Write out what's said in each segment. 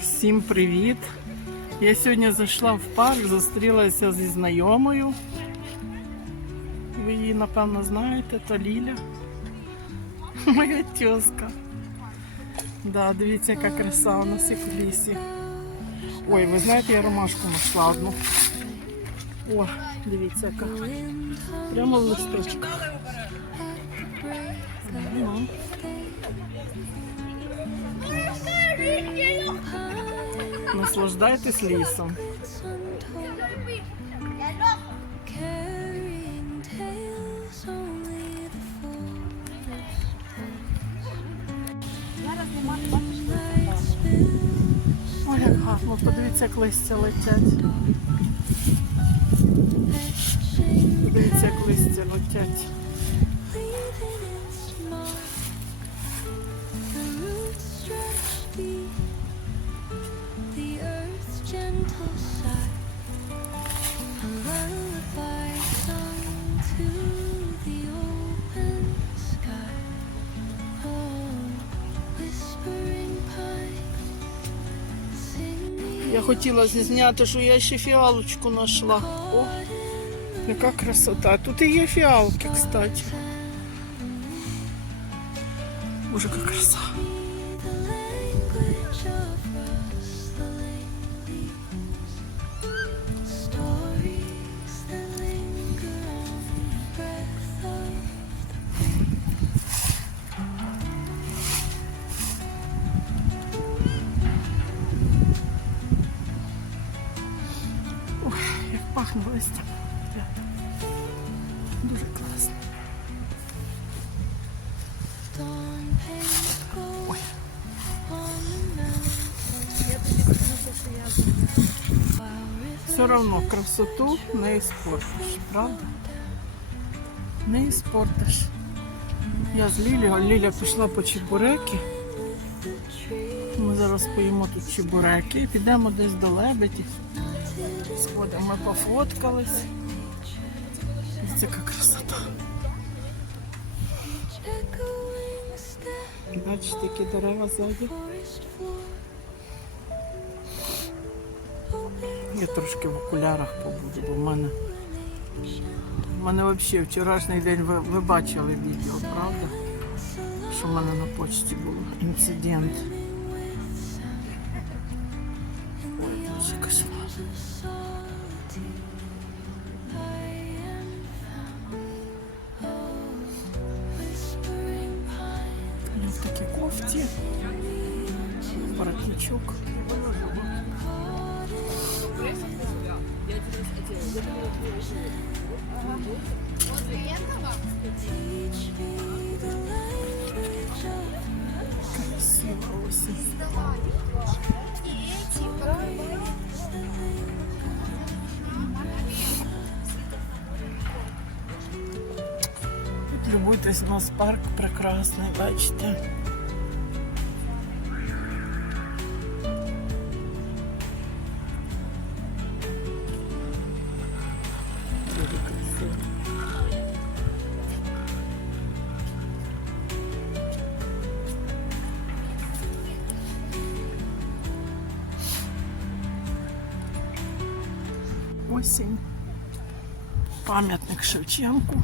Всім привіт! Я сьогодні зайшла в парк, зустрілася зі знайомою. Ви її, напевно, знаєте, то Ліля. Моя тезка. Да, дивіться, яка краса у нас як в лісі. Ой, ви знаєте, я ромашку знайшла одну. О, дивіться, яка. Прямо в листочках. Наслаждайтесь лісом. Ой, як гарно, подивіться, як листя летять. Подивіться, як листя летять. Я хотіла зняти, що я ще фіалочку знайшла. О, яка красота. Тут і є фіалки, кстати. Боже, яка краса. Як. Дуже класно. Все равно красоту не іспортиш, правда? Не іспортиш. Я з Лілією, Ліля пішла по чебуреки. Ми зараз поїмо тут чебуреки і підемо десь до Сходимо, ми пофоткались. Ось яка красота. Бачите, які дерева ззаді. Я трошки в окулярах побуду, бо в мене. В мене взагалі вчорашній день ви, ви бачили відео, правда? Що в мене на почті був інцидент. Тут любуйтесь, у нас парк прекрасний, бачите. Красиво. Осінь. Пам'ятник Шевченку.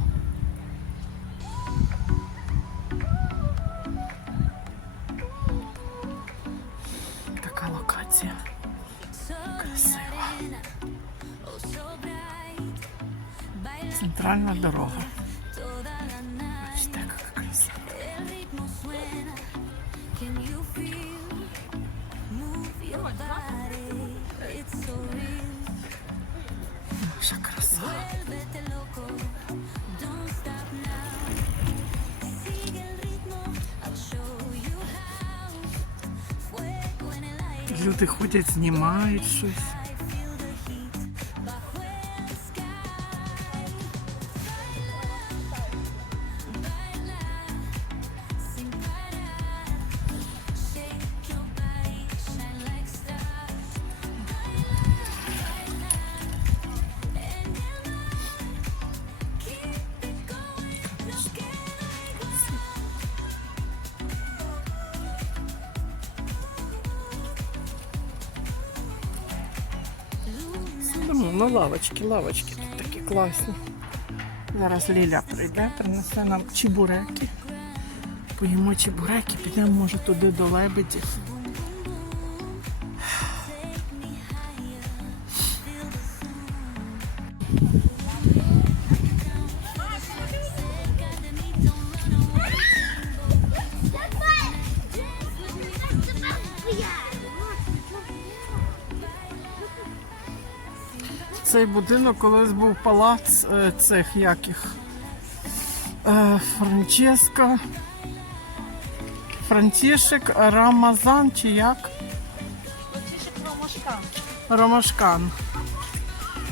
Show you how. Fuego en el aire. Люди ходять, знімають щось. Ну, лавочки, лавочки тут такі класні. Зараз Ліля прийде, принесе нам чебуреки. Поїмо чебуреки, підемо, може, туди до лебедів. Цей будинок колись був палац е, цих яких. Е, Франческо. Франтішек Рамазан чи як? Ромашкан.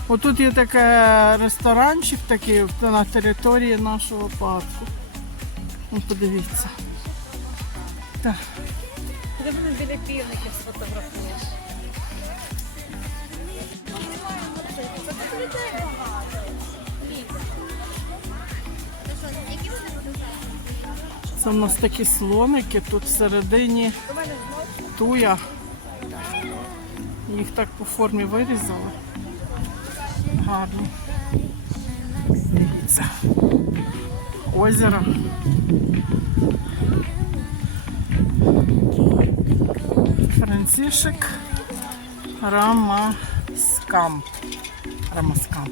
Отут є таке ресторанчик такий на території нашого парку. Ну, подивіться. Так. Ти мене біля півників сфотографуєш. Це в нас такі слоники, тут всередині туя. Їх так по формі вирізали. Гарно. Дивіться. Озеро. Францішек Рамаскамп. Рамаскамп.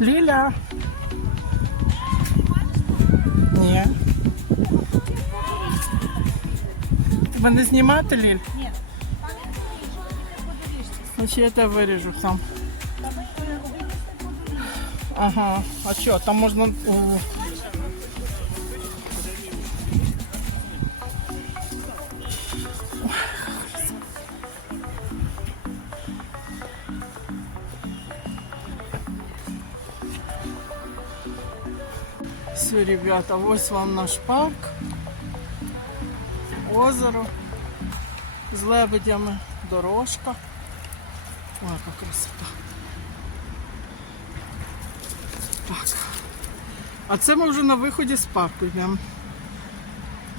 Ліля. Ні. Тебе не знімати, Ліль? Ні. Значить я тебе виріжу сам. Ага, а що, там можна. Все, ребята, ось вам наш парк. Озеро з лебедями, дорожка. Ой, яка красота. Так. А це ми вже на виході з парку йдемо.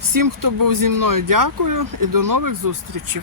Всім, хто був зі мною, дякую і до нових зустрічей.